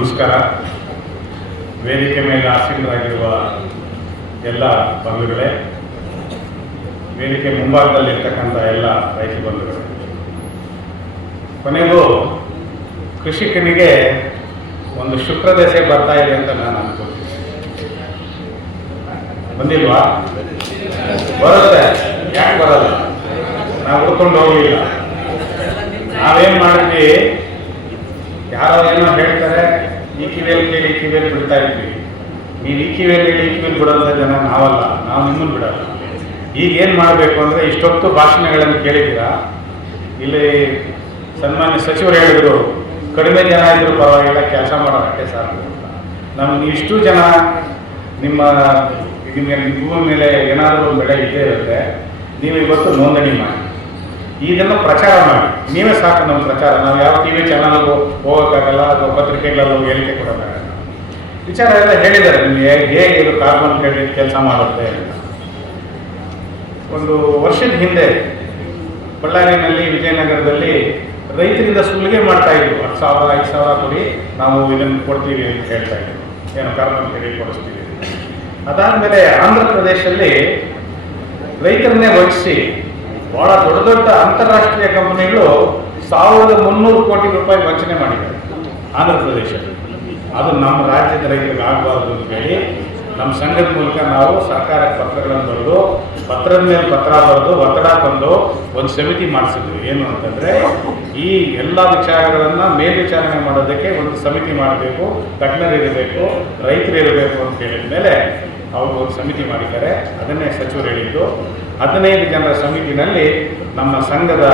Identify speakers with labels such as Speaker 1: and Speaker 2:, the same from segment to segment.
Speaker 1: ನಮಸ್ಕಾರ. ವೇದಿಕೆ ಮೇಲೆ ಆಸೀನರಾಗಿರುವ ಎಲ್ಲ ಬಂಧುಗಳೇ, ವೇದಿಕೆ ಮುಂಭಾಗದಲ್ಲಿರ್ತಕ್ಕಂಥ ಎಲ್ಲ ರೈತ ಬಂಧುಗಳು. ಕೊನೆಗೂ ಕೃಷಿಕನಿಗೆ ಒಂದು ಶುಕ್ರ ದೆಸೆ ಬರ್ತಾ ಇದೆ ಅಂತ ನಾನು ಅನ್ಕೊಳ್ತೀನಿ. ಬಂದಿಲ್ವಾ? ಬರುತ್ತೆ. ಯಾಕೆ ಬರಲ್ಲ? ನಾವು ಹುಡ್ಕೊಂಡು ಹೋಗಲಿಲ್ಲ. ನಾವೇನು ಮಾಡಿದ್ವಿ? ಯಾರೋ ಏನೋ ಹೇಳ್ತಾರೆ? ಈ ಕಿವಿಯಲ್ಲಿ ಕೇಳಿ ಈ ಬಿಡ್ತಾ ಇದ್ವಿ. ನೀವು ಈ ಹೇಳಿ ಈ ಬಿಡೋಂಥ ಜನ ನಾವಲ್ಲ, ನಾವು ನಿಮ್ಮನ್ನು ಬಿಡಲ್ಲ. ಈಗ ಏನು ಮಾಡಬೇಕು ಅಂದರೆ ಇಷ್ಟೊತ್ತು ಭಾಷಣಗಳನ್ನು ಕೇಳಿದ್ದೀರಾ? ಇಲ್ಲಿ ಸನ್ಮಾನ್ಯ ಸಚಿವರು ಹೇಳಿದರು, ಕಡಿಮೆ ಜನ ಇದ್ದರೂ ಪರವಾಗಿಲ್ಲ, ಕೆಲಸ ಮಾಡೋದಕ್ಕೆ ಸಾಕು ನಮ್ಮ ಇಷ್ಟು ಜನ ನಿಮ್ಮ, ನಿಮಗೆ ನಿಮ್ಮ ಮೇಲೆ ಏನಾದರೂ ಬೆಳೆ ಇದ್ದೇ ಇರುತ್ತೆ, ನೀವು ಇವತ್ತು ನೋಂದಣಿ ಮಾಡಿ. ಇದನ್ನು ಪ್ರಚಾರ ಮಾಡಿ. ನೀವೇ ಸಾಕು ನಮ್ಮ ಪ್ರಚಾರ. ನಾವು ಯಾವ ಟಿ ವಿ ಚಾನಲ್ಗೂ ಹೋಗೋಕ್ಕಾಗಲ್ಲ, ಅಥವಾ ಪತ್ರಿಕೆಗಳಲ್ಲೂ ಹೇಳಿಕೆ ಕೊಡೋಕ್ಕಾಗಲ್ಲ. ವಿಚಾರ ಎಲ್ಲ ಹೇಳಿದ್ದಾರೆ. ನಿಮಗೆ ಹೇಗೆ ಇದು ಕಾರ್ಬನ್ ಕ್ರೆಡಿಟ್ ಕೆಲಸ ಮಾಡುತ್ತೆ ಒಂದು ವರ್ಷದ ಹಿಂದೆ ಬಳ್ಳಾರಿನಲ್ಲಿ, ವಿಜಯನಗರದಲ್ಲಿ ರೈತರಿಂದ ಸುಲಿಗೆ ಮಾಡ್ತಾ ಇದ್ರು. ಹತ್ತು ಸಾವಿರ, ಐದು ಸಾವಿರ ಕೊಡಿ, ನಾವು ಇದನ್ನು ಕೊಡ್ತೀವಿ ಅಂತ ಹೇಳ್ತಾ ಇದ್ರು. ಏನೋ ಕಾರ್ಬನ್ ಕ್ರೆಡಿಟ್ ಕೊಡಿಸ್ತೀವಿ. ಅದಾದಮೇಲೆ ಆಂಧ್ರ ಪ್ರದೇಶದಲ್ಲಿ ರೈತರನ್ನೇ ವಹಿಸಿ ಬಹಳ ದೊಡ್ಡ ದೊಡ್ಡ ಅಂತಾರಾಷ್ಟ್ರೀಯ ಕಂಪನಿಗಳು ಸಾವಿರದ ಮುನ್ನೂರು ಕೋಟಿ ರೂಪಾಯಿ ವಂಚನೆ ಮಾಡಿದ್ದಾರೆ. ಆಂಧ್ರ ಪ್ರದೇಶದಲ್ಲಿ. ಅದು ನಮ್ಮ ರಾಜ್ಯದ ರೈತರಿಗೆ ಆಗಬಾರ್ದು ಅಂತ ಹೇಳಿ ನಮ್ಮ ಸಂಘದ ಮೂಲಕ ನಾವು ಸರ್ಕಾರ ಪತ್ರಗಳನ್ನು ಬರೆದು, ಪತ್ರದ ಮೇಲೆ ಪತ್ರ ಬರೆದು, ಒತ್ತಡ ತಂದು ಒಂದು ಸಮಿತಿ ಮಾಡಿಸಿದ್ವಿ. ಏನು ಅಂತಂದರೆ ಈ ಎಲ್ಲ ವಿಚಾರಗಳನ್ನು ಮೇಲ್ವಿಚಾರಣೆ ಮಾಡೋದಕ್ಕೆ ಒಂದು ಸಮಿತಿ ಮಾಡಬೇಕು ತಜ್ಞರಿರಬೇಕು ರೈತರು ಇರಬೇಕು ಅಂತ ಹೇಳಿದ ಮೇಲೆ ಅವರು ಒಂದು ಸಮಿತಿ ಮಾಡಿದ್ದಾರೆ. ಅದನ್ನೇ ಸಚಿವರು ಹೇಳಿದ್ದು. ಹದಿನೈದು ಜನರ ಸಮಿತಿನಲ್ಲಿ ನಮ್ಮ ಸಂಘದ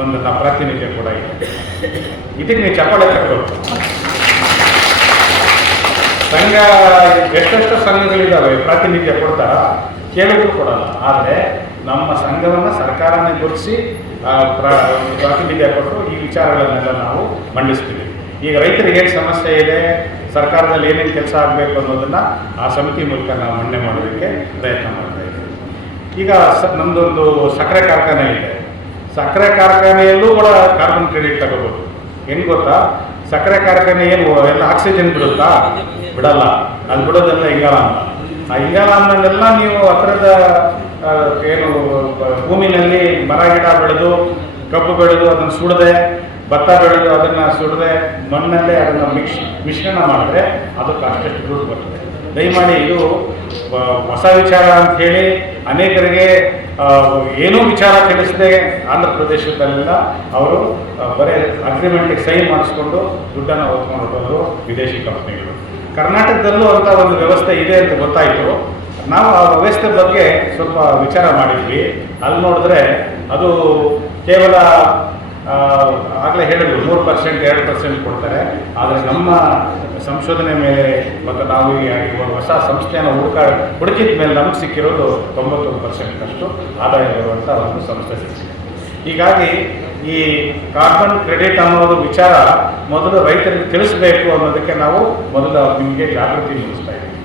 Speaker 1: ಒಂದು ನಮ್ಮ ಪ್ರಾತಿನಿಧ್ಯ ಕೂಡ ಇದೆ. ಇದಕ್ಕೆ ನೀವು ಚಪ್ಪಾಳೆ ತಗೊಳ್ಬೇಕು ಸಂಘ ಎಷ್ಟೆಷ್ಟು ಸಂಘಗಳಿದ್ದಾವೆ, ಪ್ರಾತಿನಿಧ್ಯ ಕೊಡ್ತಾರ ಕೇಳಿದ್ರು ಕೊಡಲ್ಲ. ಆದರೆ ನಮ್ಮ ಸಂಘವನ್ನು ಸರ್ಕಾರನೇ ಗುರುತಿಸಿ ಪ್ರಾತಿನಿಧ್ಯ ಕೊಟ್ಟು ಈ ವಿಚಾರಗಳನ್ನೆಲ್ಲ ನಾವು ಮಂಡಿಸ್ತೀವಿ. ಈಗ ರೈತರಿಗೆ ಏನು ಸಮಸ್ಯೆ ಇದೆ? ಸರ್ಕಾರದಲ್ಲಿ ಏನೇನು ಕೆಲಸ ಆಗಬೇಕು ಅನ್ನೋದನ್ನು ಆ ಸಮಿತಿ ಮೂಲಕ ನಾವು ಮಂಡನೆ ಮಾಡೋದಕ್ಕೆ ಪ್ರಯತ್ನ ಮಾಡ್ತಾ ಈಗ ಸ ನಮ್ಮದೊಂದು ಸಕ್ಕರೆ ಕಾರ್ಖಾನೆ ಇದೆ. ಸಕ್ಕರೆ ಕಾರ್ಖಾನೆಯಲ್ಲೂ ಕೂಡ ಕಾರ್ಬನ್ ಕ್ರೆಡಿಟ್ ತಗೋಬೋದು. ಹೆಂಗೆ ಗೊತ್ತಾ? ಸಕ್ಕರೆ ಕಾರ್ಖಾನೆ ಏನು, ಎಲ್ಲ ಆಕ್ಸಿಜನ್ ಬಿಡುತ್ತಾ? ಬಿಡಲ್ಲ. ಅದು ಬಿಡೋದೆಲ್ಲ ಇಂಗಾಲಾಮ್ಲ ಆ ಇಂಗಾಲಾಮ್ಲನ್ನೆಲ್ಲ ನೀವು ಹತ್ರದ ಏನು, ಭೂಮಿನಲ್ಲಿ ಮರ, ಗಿಡ ಬೆಳೆದು, ಕಬ್ಬು ಬೆಳೆದು ಅದನ್ನು ಸುಡದೆ ಭತ್ತ ಬೆಳೆದು ಅದನ್ನು ಸುಡದೆ ಮಣ್ಣಲ್ಲೇ ಅದನ್ನು ಮಿಕ್ಸ್ ಮಿಶ್ರಣ ಮಾಡಿದ್ರೆ ಅದಕ್ಕೆ ಅಷ್ಟಷ್ಟು ದುಡ್ಡು ಬರ್ತದೆ. ದಯಮಾಡಿ ಇದು ಹೊಸ ವಿಚಾರ ಅಂತ ಹೇಳಿ ಅನೇಕರಿಗೆ ಏನೂ ವಿಚಾರ ತಿಳಿಸದೆ ಆಂಧ್ರ ಪ್ರದೇಶದಲ್ಲೆಲ್ಲ ಅವರು ಬರೀ ಅಗ್ರಿಮೆಂಟಿಗೆ ಸಹಿ ಮಾಡಿಸ್ಕೊಂಡು ದುಡ್ಡನ್ನು ಓದ್ಕೊಂಡು ಬಂದರು ವಿದೇಶಿ ಕಂಪ್ನಿಗಳು. ಕರ್ನಾಟಕದಲ್ಲೂ ಅಂತ ಒಂದು ವ್ಯವಸ್ಥೆ ಇದೆ ಅಂತ ಗೊತ್ತಾಯಿತು. ನಾವು ಆ ವ್ಯವಸ್ಥೆ ಬಗ್ಗೆ ಸ್ವಲ್ಪ ವಿಚಾರ ಮಾಡಿದ್ವಿ. ಅಲ್ಲಿ ನೋಡಿದ್ರೆ ಅದು ಕೇವಲ ಆಗಲೇ ಹೇಳಿದ್ರು, ಮೂರು ಪರ್ಸೆಂಟ್ ಎರಡು ಪರ್ಸೆಂಟ್ ಕೊಡ್ತಾರೆ. ಆದರೆ ನಮ್ಮ ಸಂಶೋಧನೆ ಮೇಲೆ ಮತ್ತು ನಾವು ಇವಾಗ ಹೊಸ ಸಂಸ್ಥೆಯನ್ನು ಹುಡುಕ ಹುಡುಕಿದ ಮೇಲೆ ನಮಗೆ ಸಿಕ್ಕಿರೋದು ತೊಂಬತ್ತೊಂದು ಪರ್ಸೆಂಟ್ನಷ್ಟು ಆದಾಯ ಇರುವಂಥ ಒಂದು ಸಂಸ್ಥೆ ಸಿಕ್ಕಿದೆ. ಹೀಗಾಗಿ ಈ ಕಾರ್ಬನ್ ಕ್ರೆಡಿಟ್ ಅನ್ನೋದು ವಿಚಾರ ಮೊದಲು ರೈತರಿಗೆ ತಿಳಿಸಬೇಕು ಅನ್ನೋದಕ್ಕೆ ನಾವು ಮೊದಲು ನಿಮಗೆ ಜಾಗೃತಿ ಮೂಡಿಸ್ತಾ ಇದ್ದೀವಿ.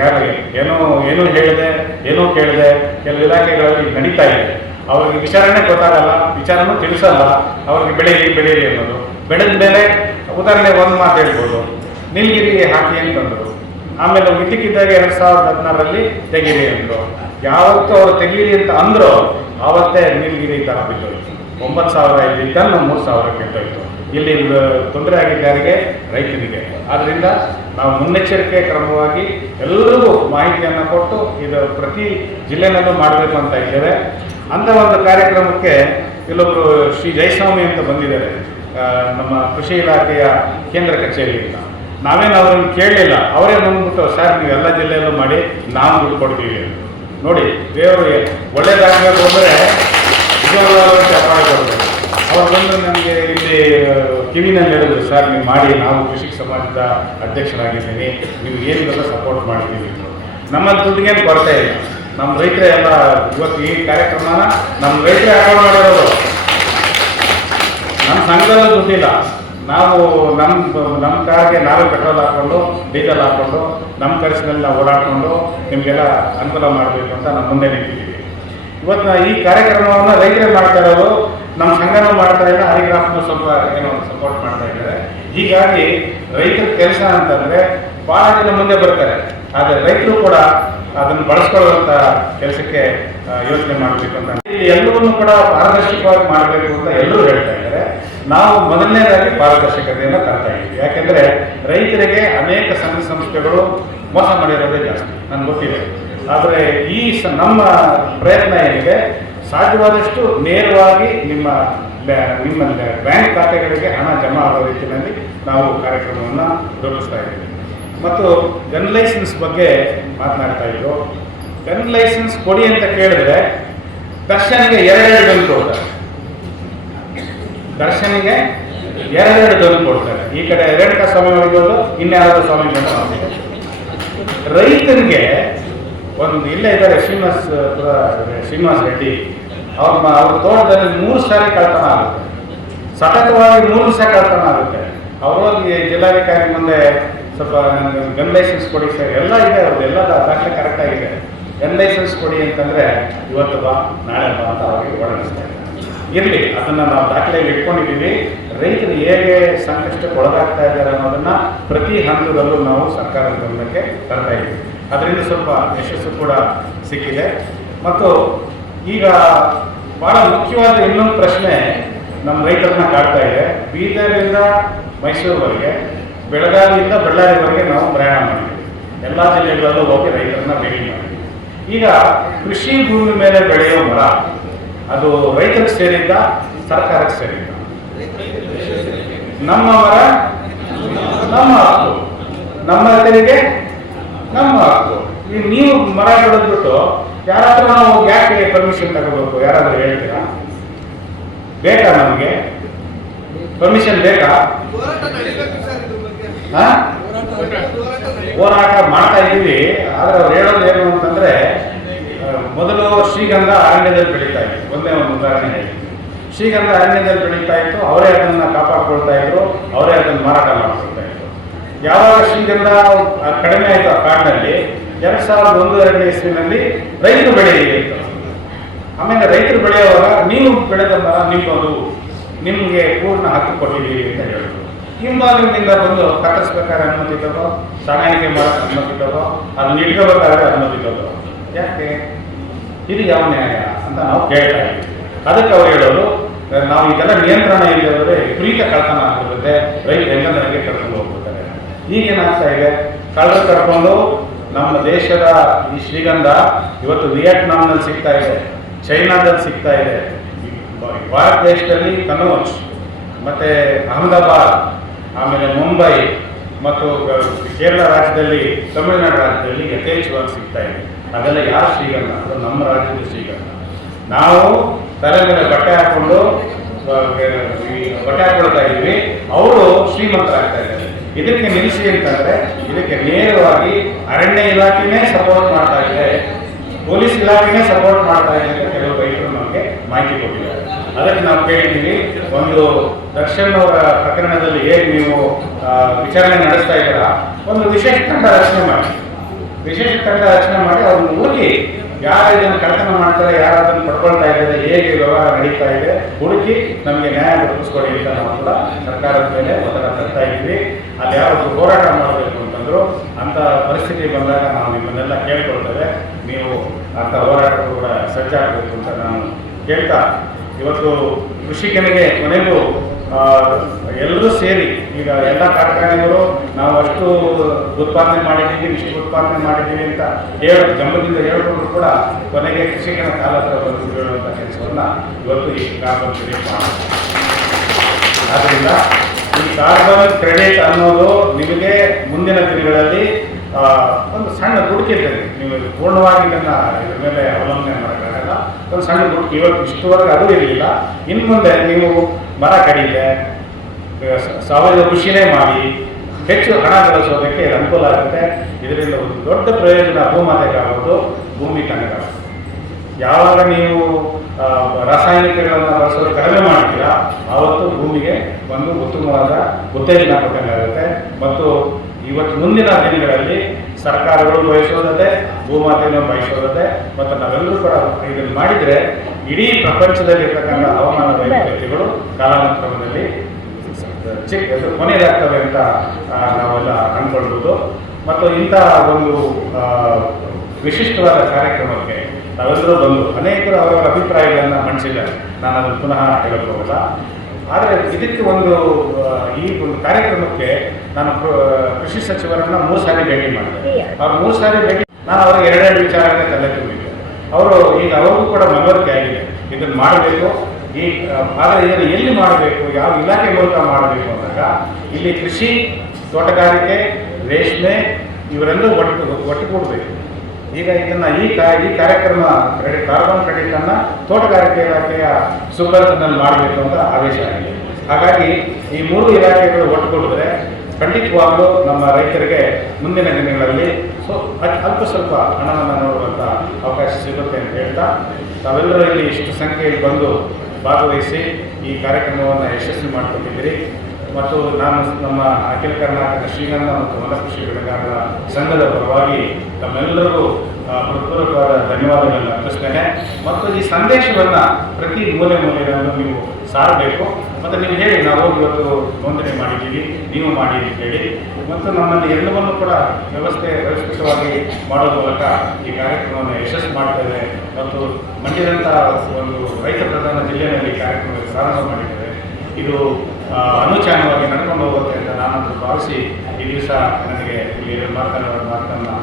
Speaker 1: ಯಾರು ಏನೋ, ಏನೂ ಹೇಳಿದೆ, ಏನೂ ಕೇಳಿದೆ, ಕೆಲವು ಇಲಾಖೆಗಳಲ್ಲಿ ನಡೀತಾ ಇದೆ. ಅವ್ರಿಗೆ ವಿಚಾರಣೆ ಗೊತ್ತಾಗಲ್ಲ, ವಿಚಾರನೂ ತಿಳಿಸಲ್ಲ, ಅವ್ರಿಗೆ ಬೆಳೀರಿ ಬೆಳೀರಿ ಅನ್ನೋದು. ಬೆಳೆದ ಮೇಲೆ ಉದಾಹರಣೆ ಒಂದು ಮಾತು ಹೇಳ್ಬೋದು. ನಿಲ್ಗಿರಿ ಹಾಕಿ ಅಂತಂದರು. ಆಮೇಲೆ ಇದ್ದಕ್ಕಿದ್ದಾಗ ಎರಡು ಸಾವಿರದ ಹದಿನಾರರಲ್ಲಿ ತೆಗೀರಿ ಅಂದರು. ಯಾವತ್ತೂ ಅವ್ರು ತೆಗೀರಿ ಅಂತ ಅಂದರು, ಆವತ್ತೇ ನೀಲಗಿರಿ ಥರ ಬಿದ್ದೋಯ್ತು. ಒಂಬತ್ತು ಸಾವಿರ ಇದ್ದಿದ್ದನ್ನು ಮೂರು ಸಾವಿರಕ್ಕೆ ಕೆಟ್ಟೋಯ್ತು. ಇಲ್ಲಿ ತೊಂದರೆ ಆಗಿದ್ದಾರಿಗೆ ರೈತರಿಗೆ ಆದ್ದರಿಂದ ನಾವು ಮುನ್ನೆಚ್ಚರಿಕೆ ಕ್ರಮವಾಗಿ ಎಲ್ಲರಿಗೂ ಮಾಹಿತಿಯನ್ನು ಕೊಟ್ಟು ಇದು ಪ್ರತಿ ಜಿಲ್ಲೆನಲ್ಲೂ ಮಾಡಬೇಕು ಅಂತ ಇದ್ದೇವೆ. ಅಂಥ ಒಂದು ಕಾರ್ಯಕ್ರಮಕ್ಕೆ ಇಲ್ಲೊಬ್ಬರು ಶ್ರೀ ಜಯಸ್ವಾಮಿ ಅಂತ ಬಂದಿದ್ದಾರೆ. ನಮ್ಮ ಕೃಷಿ ಇಲಾಖೆಯ ಕೇಂದ್ರ ಕಚೇರಿಯಿಂದ. ನಾವೇನು ಅವ್ರನ್ನ ಕೇಳಲಿಲ್ಲ. ಅವರೇ ಬಂದ್ಬಿಟ್ಟು, ಸರ್, ನೀವು ಎಲ್ಲ ಜಿಲ್ಲೆಯಲ್ಲೂ ಮಾಡಿ, ನಾವು ದುಡ್ಡು ಕೊಡ್ತೀವಿ ನೋಡಿ, ದೇವರು ಒಳ್ಳೇದಾಗಬೇಕು ಅಂದರೆ ಕೊಡಬೇಕು. ಅವ್ರು ಬಂದು ನನಗೆ ಇಲ್ಲಿ ಕಿವಿನಲ್ಲಿ ಹೇಳಿದ್ರು, ಸರ್, ನೀವು ಮಾಡಿ, ನಾವು ಕೃಷಿ ಸಮಾಜದ ಅಧ್ಯಕ್ಷರಾಗಿದ್ದೀನಿ ನೀವು ಏನಿಲ್ಲ ಸಪೋರ್ಟ್ ಮಾಡ್ತೀವಿ. ನಮ್ಮ ದುಡ್ಡಿಗೇನು ಕೊರತೆ ಇಲ್ಲ. ನಮ್ಮ ರೈತರೇ ಎಲ್ಲ ಇವತ್ತು ಈ ಕಾರ್ಯಕ್ರಮನ ನಮ್ಮ ರೈತರೇ ಅಕೌಂಟ್ ಮಾಡಿರೋದು. ನಮ್ಮ ಸಂಘದ ದುಡ್ಡಿಲ್ಲ ನಾವು ನಮ್ಮ ನಮ್ಮ ಕಾರ್ಗೆ ನಾವೇ ಪೆಟ್ರೋಲ್ ಹಾಕ್ಕೊಂಡು ಡೀಸೆಲ್ ಹಾಕ್ಕೊಂಡು ನಮ್ಮ ಖರ್ಚಿನಲ್ಲಿ ನಾವು ಓಡಾಡಿಕೊಂಡು ನಿಮಗೆಲ್ಲ ಅನುಕೂಲ ಮಾಡಬೇಕು ಅಂತ ನಮ್ಮ ಮುಂದೆ ನಿಂತಿದ್ದೀವಿ. ಇವತ್ತು ಈ ಕಾರ್ಯಕ್ರಮವನ್ನು ರೈತರೇ ಮಾಡ್ತಾ ಇರೋದು ನಮ್ಮ ಸಂಘನೂ ಮಾಡ್ತಾ ಇಲ್ಲ ಹರಿಗ್ರಾಫ್ನು ಸ್ವಲ್ಪ ಏನೋ ಸಪೋರ್ಟ್ ಮಾಡ್ತಾ ಇದ್ದಾರೆ. ಹೀಗಾಗಿ ರೈತರ ಕೆಲಸ ಅಂತಂದ್ರೆ ಬಹಳ ಜನ ಮುಂದೆ ಬರ್ತಾರೆ. ಆದರೆ ರೈತರು ಕೂಡ ಅದನ್ನು ಬಳಸ್ಕೊಳ್ಳುವಂತ ಕೆಲಸಕ್ಕೆ ಯೋಚನೆ ಮಾಡಬೇಕು ಅಂತ. ಎಲ್ಲವನ್ನೂ ಕೂಡ ಪಾರದರ್ಶಕವಾಗಿ ಮಾಡಬೇಕು ಅಂತ ಎಲ್ಲರೂ ಹೇಳ್ತಾ ಇದ್ದಾರೆ. ನಾವು ಮೊದಲನೇದಾಗಿ ಪಾರದರ್ಶಕತೆಯನ್ನು ತರ್ತಾ ಇದ್ದೀವಿ. ಯಾಕೆಂದ್ರೆ ರೈತರಿಗೆ ಅನೇಕ ಸಂಘ ಸಂಸ್ಥೆಗಳು ಮೋಸ ಮಾಡಿರೋದೇ ಜಾಸ್ತಿ. ನನ್ಗೆ ಗೊತ್ತಿದೆ. ಆದರೆ ಈ ನಮ್ಮ ಪ್ರಯತ್ನ ಏನಿದೆ ಸಾಧ್ಯವಾದಷ್ಟು ನೇರವಾಗಿ ನಿಮ್ಮ ನಿಮ್ಮ ಬ್ಯಾಂಕ್ ಖಾತೆಗಳಿಗೆ ಹಣ ಜಮಾ ಆಗೋ ರೀತಿಯಲ್ಲಿ ನಾವು ಕಾರ್ಯಕ್ರಮವನ್ನು ರೂಪಿಸ್ತಾ ಇದ್ದೀವಿ. ಮತ್ತು ಗನ್ ಲೈಸೆನ್ಸ್ ಬಗ್ಗೆ ಮಾತನಾಡ್ತಾ ಇದ್ರು. ಗನ್ ಲೈಸೆನ್ಸ್ ಕೊಡಿ ಅಂತ ಕೇಳಿದ್ರೆ ದರ್ಶನಿಗೆ ಎರಡೆರಡು ಗನ್ ಕೊಡ್ತಾರೆ. ದರ್ಶನಿಗೆ ಎರಡೆರಡು ಗನ್ ಕೊಡ್ತಾರೆ. ಈ ಕಡೆ ರೇಣುಕಾ ಸ್ವಾಮಿ ಹೊಡಿಬೋದು ಇನ್ಯಾವುದೋ ಸ್ವಾಮಿ ಗನ್ ರೈತನಿಗೆ ಒಂದು ಇಲ್ಲೇ ಇದ್ದಾರೆ ಶ್ರೀನಿವಾಸ್ ಶ್ರೀನಿವಾಸ್ ರೆಡ್ಡಿ. ಅವ್ರ ಅವ್ರ ತೋಟದಲ್ಲಿ ಮೂರು ಸಾರಿ ಕಳ್ತನ ಆಗುತ್ತೆ. ಸತತವಾಗಿ ಮೂರು ದಿವಸ ಕಳ್ತನ ಆಗುತ್ತೆ. ಅವರು ಅಲ್ಲಿ ಜಿಲ್ಲಾಧಿಕಾರಿ ಮುಂದೆ ಸ್ವಲ್ಪ ಗನ್ ಲೈಸೆನ್ಸ್ ಕೊಡಿ ಸರ್, ಎಲ್ಲ ಇದೆ, ಅವ್ರದ್ದು ಎಲ್ಲ ದಾಖಲೆ ಕರೆಕ್ಟಾಗಿದೆ ಗನ್ ಲೈಸೆನ್ಸ್ ಕೊಡಿ ಅಂತಂದ್ರೆ ಇವತ್ತು ಬಾ, ನಾಳೆ ಬಾ ಅಂತ ಅವರಿಗೆ ಓಡಿಸ್ತಾರೆ ಇರಲಿ, ಅದನ್ನು ನಾವು ದಾಖಲೆಯಲ್ಲಿ ಇಟ್ಕೊಂಡಿದ್ದೀವಿ. ರೈತರು ಹೇಗೆ ಸಂಕಷ್ಟಕ್ಕೆ ಒಳಗಾಗ್ತಾ ಇದ್ದಾರೆ ಅನ್ನೋದನ್ನು ಪ್ರತಿ ಹಂತದಲ್ಲೂ ನಾವು ಸರ್ಕಾರದ ಗಮನಕ್ಕೆ ತರ್ತಾ ಇದ್ದೀವಿ. ಅದರಿಂದ ಸ್ವಲ್ಪ ಯಶಸ್ಸು ಕೂಡ ಸಿಕ್ಕಿದೆ. ಮತ್ತು ಈಗ ಬಹಳ ಮುಖ್ಯವಾದ ಇನ್ನೊಂದು ಪ್ರಶ್ನೆ ನಮ್ಮ ರೈತರನ್ನ ಕಾಡ್ತಾ ಇದೆ. ಬೀದರಿಂದ ಮೈಸೂರುವರೆಗೆ, ಬೆಳಗಾವಿಯಿಂದ ಬಳ್ಳಾರಿವರೆಗೆ ನಾವು ಪ್ರಯಾಣ ಮಾಡಿದ್ವಿ ಎಲ್ಲ ಜಿಲ್ಲೆಗಳಲ್ಲೂ ಹೋಗಿ ರೈತರನ್ನ ಭೇಟಿ ಮಾಡಿದ್ವಿ ಈಗ ಕೃಷಿ ಭೂಮಿ ಮೇಲೆ ಬೆಳೆಯೋ ಮರ, ಅದು ರೈತರಿಗೆ ಸೇರಿದ್ದ, ಸರ್ಕಾರಕ್ಕೆ ಸೇರಿದ್ದ? ನಮ್ಮ ಮರ, ನಮ್ಮ ಹಕ್ಕು. ನಮ್ಮ ರೈತರಿಗೆ ನಮ್ಮ ಹಕ್ಕು. ನೀವು ಮರ ಬೆಳೆದ್ಬಿಟ್ಟು ಯಾರಾದ್ರೂ ನಾವು ಯಾಕೆ ಪರ್ಮಿಷನ್ ತಗೋಬೇಕು ಯಾರಾದರೂ ಹೇಳ್ತೀರಾ? ಬೇಕಾ ನಮಗೆ? ಪರ್ಮಿಷನ್ ಬೇಕಾ?
Speaker 2: ಹೋರಾಟ
Speaker 1: ಮಾಡ್ತಾ ಇದ್ದೀವಿ ಆದ್ರೆ ಅವ್ರು ಹೇಳೋದು ಏನು ಅಂತಂದ್ರೆ ಮೊದಲು ಶ್ರೀಗಂಧ ಅರಣ್ಯದಲ್ಲಿ ಬೆಳೀತಾ ಇತ್ತು. ಒಂದೇ ಒಂದು ಉದಾಹರಣೆ ಹೇಳಿ. ಶ್ರೀಗಂಧ ಅರಣ್ಯದಲ್ಲಿ ಬೆಳೀತಾ ಇತ್ತು ಅವರೇ ಅದನ್ನ ಕಾಪಾಡ್ಕೊಳ್ತಾ ಇದ್ರು ಅವರೇ ಅದನ್ನ ಮಾರಾಟ ಮಾಡ್ಕೊಳ್ತಾ ಇದ್ರು. ಯಾವಾಗ ಶ್ರೀಗಂಧ ಕಡಿಮೆ ಆಯಿತು ಆ ಕಾಡಿನಲ್ಲಿ? ಎರಡ್ ಸಾವಿರದ ಒಂದು ಎರಡನೇ ಇಸ್ವಿನಲ್ಲಿ ರೈತರು ಬೆಳೆಯಲಿ ಅಂತ. ಆಮೇಲೆ ರೈತರು ಬೆಳೆಯುವಾಗ ನೀವು ಬೆಳೆದ ಮರ ನಿಮ್ಮದು ನಿಮಗೆ ಪೂರ್ಣ ಹಕ್ಕು ಕೊಟ್ಟಿದ್ದೀವಿ ಅಂತ ಹೇಳಿದ್ರು. ಹಿಂಭಾಗದಿಂದ ಬಂದು ಕಟ್ಟಿಸ್ಬೇಕಾದ್ರೆ ತಗೋ, ಸಾಗಾಣಿಕೆ ಮಾಡೋಕೆ ತಗೋ ಅದನ್ನ ಇಟ್ಕೋಬೇಕಾದ್ರೆ ತಗೋ. ಯಾಕೆ? ಇದು ಯಾವ ನ್ಯಾಯ ಅಂತ ನಾವು ಕೇಳ್ತಾ ಇದ್ದೀವಿ. ಅದಕ್ಕೆ ಅವ್ರು ಹೇಳೋದು ನಾವು ಇದೆಲ್ಲ ನಿಯಂತ್ರಣ ಇಲ್ಲಿ ಅಂದರೆ ಪ್ರೀತ ಕಳ್ತನ ಆಗಿರುತ್ತೆ ರೈತರು ಎಲ್ಲ ನನಗೆ ಕರ್ಕೊಂಡು ಹೋಗ್ಬಿಡ್ತಾರೆ. ಈಗೇನಾಗ್ತಾ ಇದೆ? ಕಳ್ಳರು ಕರ್ಕೊಂಡು ನಮ್ಮ ದೇಶದ ಈ ಶ್ರೀಗಂಧ ಇವತ್ತು ವಿಯೆಟ್ನಾಂನಲ್ಲಿ ಸಿಗ್ತಾ ಇದೆ. ಚೈನಾದಲ್ಲಿ ಸಿಗ್ತಾ ಇದೆ. ಭಾರತ ದೇಶದಲ್ಲಿ ಕನೋಜ್ ಮತ್ತು ಅಹಮದಾಬಾದ್, ಆಮೇಲೆ ಮುಂಬೈ, ಮತ್ತು ಕೇರಳ ರಾಜ್ಯದಲ್ಲಿ, ತಮಿಳುನಾಡು ರಾಜ್ಯದಲ್ಲಿ ಯಥೇಚ್ಛವಾಗಿ ಸಿಗ್ತಾ ಇದೆ. ಅದೆಲ್ಲ ಯಾರು ಶ್ರೀಗಂಧ? ಅದು ನಮ್ಮ ರಾಜ್ಯದ ಶ್ರೀಗಂಧ. ನಾವು ತಲೆ ಮೇಲೆ ಬಟ್ಟೆ ಹಾಕೊಂಡು ಬಟ್ಟೆ ಹಾಕೊಳ್ತಾ ಇದ್ವಿ ಅವರು ಶ್ರೀಮಂತರಾಗ್ತಾ ಇದ್ದಾರೆ. ಇದಕ್ಕೆ ನಿಲ್ಲಿಸಿ ಅಂತಂದರೆ, ಇದಕ್ಕೆ ನೇರವಾಗಿ ಅರಣ್ಯ ಇಲಾಖೆನೇ ಸಪೋರ್ಟ್ ಮಾಡ್ತಾ ಇದೆ. ಪೊಲೀಸ್ ಇಲಾಖೆನೇ ಸಪೋರ್ಟ್ ಮಾಡ್ತಾ ಇದೆ ಕೆಲವು ರೈತರು ನಮಗೆ ಮಾಹಿತಿ ಕೊಟ್ಟಿದ್ದಾರೆ. ಅದಕ್ಕೆ ನಾವು ಕೇಳಿದ್ದೀವಿ, ಒಂದು ದಕ್ಷಿಣ ಅವರ ಪ್ರಕರಣದಲ್ಲಿ ಹೇಗೆ ನೀವು ವಿಚಾರಣೆ ನಡೆಸ್ತಾ ಇದ್ದೀರಾ? ಒಂದು ವಿಶೇಷ ತಂಡ ರಚನೆ ಮಾಡಿ. ವಿಶೇಷ ತಂಡ ರಚನೆ ಮಾಡಿ ಅವ್ರನ್ನ ಹುಡುಕಿ ಯಾರು ಇದನ್ನು ಕಳ್ತನ ಮಾಡ್ತಾರೆ, ಯಾರು ಅದನ್ನು ಪಡ್ಕೊಳ್ತಾ ಇದ್ದಾರೆ, ಹೇಗೆ ವ್ಯವಹಾರ ನಡೀತಾ ಇದೆ, ಹುಡುಕಿ ನಮಗೆ ನ್ಯಾಯ ಒದಗಿಸ್ಕೊಡಿ ಅಂತ ನಾವು ಕೂಡ ಸರ್ಕಾರದ ಮೇಲೆ ಒತ್ತಡ ತರ್ತಾ ಇದ್ವಿ ಅಲ್ಲಿ ಯಾರು ಹೋರಾಟ ಮಾಡಬೇಕು ಅಂತಂದ್ರು ಅಂತ ಪರಿಸ್ಥಿತಿ ಬಂದಾಗ ನಾವು ನಿಮ್ಮನ್ನೆಲ್ಲ ಕೇಳ್ಕೊಳ್ತೇವೆ. ನೀವು ಅಂಥ ಹೋರಾಟಕ್ಕೂ ಕೂಡ ಸಜ್ಜಾಗಬೇಕು ಅಂತ ನಾನು ಕೇಳ್ತಾ ಇವತ್ತು ಕೃಷಿಕನಿಗೆ ಕೊನೆಗೂ ಎಲ್ಲರೂ ಸೇರಿ ಈಗ ಎಲ್ಲ ಕಾರ್ಖಾನೆಗಳು ನಾವು ಅಷ್ಟು ಉತ್ಪಾದನೆ ಮಾಡಿದ್ದೀವಿ, ಇಷ್ಟು ಉತ್ಪಾದನೆ ಮಾಡಿದ್ದೀವಿ ಅಂತ ಹೇಳ ಗಮನದಿಂದ ಹೇಳಿಕೊಂಡು ಕೂಡ ಕೊನೆಗೆ ಕೃಷಿಕನ ಕಾಲ ಹತ್ರ ಬಂದು ಹೇಳುವಂಥ ಕೆಲಸವನ್ನು ಇವತ್ತು ಈ ಮಾಡ್ತಾರೆ ಆದ್ದರಿಂದ ಈ ಕಾರ್ಬನ್ ಕ್ರೆಡಿಟ್ ಅನ್ನೋದು ನಿಮಗೆ ಮುಂದಿನ ದಿನಗಳಲ್ಲಿ ಒಂದು ಸಣ್ಣ ದುಡುಕಿರ್ತದೆ ನೀವು ಪೂರ್ಣವಾಗಿ ನನ್ನ ಇದ್ರ ಮೇಲೆ ಅವಲಂಬನೆ ಮಾಡೋಕ್ಕಾಗಲ್ಲ. ಒಂದು ಸಣ್ಣ ದುಡುಕು ಇವತ್ತು ಇಷ್ಟುವರೆಗೆ ಅದು ಇರಲಿಲ್ಲ. ಇನ್ನು ಮುಂದೆ ನೀವು ಮರ ಕಡಿದೆ ಸಾವಯವ ಕೃಷಿನೇ ಮಾಡಿ, ಹೆಚ್ಚು ಹಣ ಗಳಿಸೋದಕ್ಕೆ ಅನುಕೂಲ ಆಗುತ್ತೆ. ಇದರಿಂದ ಒಂದು ದೊಡ್ಡ ಪ್ರಯೋಜನ ಭೂಮಾತೆಗಾಗೋದು ಭೂಮಿ ತನಗಾಗೋದು ಯಾವಾಗ ನೀವು ರಾಸಾಯನಿಕಗಳನ್ನು ಬಳಸಲು ಕಡಿಮೆ ಮಾಡ್ತೀರಾ, ಆವತ್ತು ಭೂಮಿಗೆ ಒಂದು ಉತ್ತಮವಾದ ಉತ್ತೇಜನ ಕೊಟ್ಟಂಗಾಗುತ್ತೆ ಮತ್ತು ಇವತ್ತು ಮುಂದಿನ ದಿನಗಳಲ್ಲಿ ಸರ್ಕಾರಗಳು ಬಯಸೋದದೆ ಭೂಮಾತೆಯನ್ನು ಬಯಸೋದದೆ ಮತ್ತು ನಾವೆಲ್ಲರೂ ಕೂಡ ಇದನ್ನು ಮಾಡಿದರೆ ಇಡೀ ಪ್ರಪಂಚದಲ್ಲಿ ಇರ್ತಕ್ಕಂಥ ಹವಾಮಾನ ವೈಪರೀತ್ಯಗಳು ಕಾಲಾನುಕ್ರಮದಲ್ಲಿ ಚಿಕ್ಕ ಕೊನೆಯದಾಗ್ತವೆ ಅಂತ ನಾವೆಲ್ಲ ಅಂದ್ಕೊಳ್ಬೋದು ಮತ್ತು ಇಂಥ ಒಂದು ವಿಶಿಷ್ಟವಾದ ಕಾರ್ಯಕ್ರಮಕ್ಕೆ ನಾವೆಲ್ಲರೂ ಬಂದು ಅನೇಕರು ಅವರವರ ಅಭಿಪ್ರಾಯಗಳನ್ನು ಮಂಡಿಸಿದ್ದಾರೆ ನಾನು ಅದನ್ನು ಪುನಃ ಹೇಳಕ್ಕೆ ಹೋಗಲ್ಲ ಆದರೆ ಇದಕ್ಕೆ ಒಂದು ಈ ಒಂದು ಕಾರ್ಯಕ್ರಮಕ್ಕೆ ನಾನು ಕೃಷಿ ಸಚಿವರನ್ನ ಮೂರು ಸಾರಿ ಭೇಟಿ ಮಾಡಿದೆ. ಅವ್ರು ಮೂರು ಸಾರಿ ಭೇಟಿ ನಾನು ಅವ್ರಿಗೆ ಎರಡೆರಡು ವಿಚಾರಗಳನ್ನ ತಲೆ ತುಂಬಿದ್ದೆ. ಅವರು ಈಗ ಅವ್ರಿಗೂ ಕೂಡ ಮನವರಿಕೆ ಆಗಿದೆ. ಇದನ್ನು ಮಾಡಬೇಕು. ಈ ಆದರೆ ಇದನ್ನು ಎಲ್ಲಿ ಮಾಡಬೇಕು? ಯಾವ ಇಲಾಖೆ ಮೂಲಕ ಮಾಡಬೇಕು ಅಂದಾಗ ಇಲ್ಲಿ ಕೃಷಿ ತೋಟಗಾರಿಕೆ ರೇಷ್ಮೆ ಇವರೆಲ್ಲೂ ಒಟ್ಟು ಒಟ್ಟುಗೂಡಬೇಕು. ಈಗ ಇದನ್ನ ಈ ಈ ಕಾರ್ಯಕ್ರಮ ಕ್ರೆಡಿಟ್ ಕಾರ್ಬನ್ ಕ್ರೆಡಿಟ್ ಅನ್ನ ತೋಟಗಾರಿಕೆ ಇಲಾಖೆಯ ಸುಪರ್ದಲ್ಲಿ ಮಾಡಬೇಕು ಅಂತ ಆದೇಶ ಆಗಿದೆ. ಹಾಗಾಗಿ ಈ ಮೂರು ಇಲಾಖೆಗಳು ಒಟ್ಟುಗೂಡಿದ್ರೆ ಖಂಡಿತವಾಗ್ಲೂ ನಮ್ಮ ರೈತರಿಗೆ ಮುಂದಿನ ದಿನಗಳಲ್ಲಿ ಸೊ ಅಲ್ಪ ಸ್ವಲ್ಪ ಹಣವನ್ನು ನೋಡುವಂಥ ಅವಕಾಶ ಸಿಗುತ್ತೆ ಅಂತ ಹೇಳ್ತಾ, ತಾವೆಲ್ಲರೂ ಇಲ್ಲಿ ಇಷ್ಟು ಸಂಖ್ಯೆಯಲ್ಲಿ ಬಂದು ಭಾಗವಹಿಸಿ ಈ ಕಾರ್ಯಕ್ರಮವನ್ನು ಯಶಸ್ವಿ ಮಾಡಿಕೊಟ್ಟಿದ್ದೀರಿ. ಮತ್ತು ನಾನು ನಮ್ಮ ಅಖಿಲ ಕರ್ನಾಟಕ ಶ್ರೀಗಂಧ ಮತ್ತು ವನಕೃಷಿ ಬೆಳೆಗಾರರ ಸಂಘದ ಪರವಾಗಿ ತಮ್ಮೆಲ್ಲರಿಗೂ ಹೃತ್ಪೂರ್ವಕವಾದ ಧನ್ಯವಾದಗಳನ್ನು ಅರ್ಪಿಸ್ತೇನೆ. ಮತ್ತು ಈ ಸಂದೇಶವನ್ನು ಪ್ರತಿ ಮೂಲೆ ಮೂಲೆಗಳನ್ನು ನೀವು ಸಾರಬೇಕು. ಮತ್ತು ನೀವು ಹೇಳಿ, ನಾವು ಇವತ್ತು ನೋಂದಣಿ ಮಾಡಿದ್ದೀವಿ, ನೀವು ಮಾಡಿ ಅಂತ ಹೇಳಿ. ಮತ್ತು ನಮ್ಮಲ್ಲಿ ಎಲ್ಲವನ್ನೂ ಕೂಡ ವ್ಯವಸ್ಥೆ, ವ್ಯವಸ್ಥಿತವಾಗಿ ಮಾಡೋ ಮೂಲಕ ಈ ಕಾರ್ಯಕ್ರಮವನ್ನು ಯಶಸ್ಸು ಮಾಡ್ತೇವೆ ಮತ್ತು ಮಂಡ್ಯದಂಥ ಒಂದು ರೈತ ಪ್ರಧಾನ ಜಿಲ್ಲೆಯಲ್ಲಿ ಕಾರ್ಯಕ್ರಮ ಪ್ರಾರಂಭ ಮಾಡಿದ್ದೇವೆ ಇದು ಅನುಚಾನವಾಗಿ ನಡ್ಕೊಂಡು ಹೋಗುತ್ತೆ ಅಂತ ನಾನಂತೂ ಭಾವಿಸಿ ಈ ದಿವಸ ನನಗೆ ಇಲ್ಲಿ ಮಾತನಾಡೋ ಮಾತನ್ನು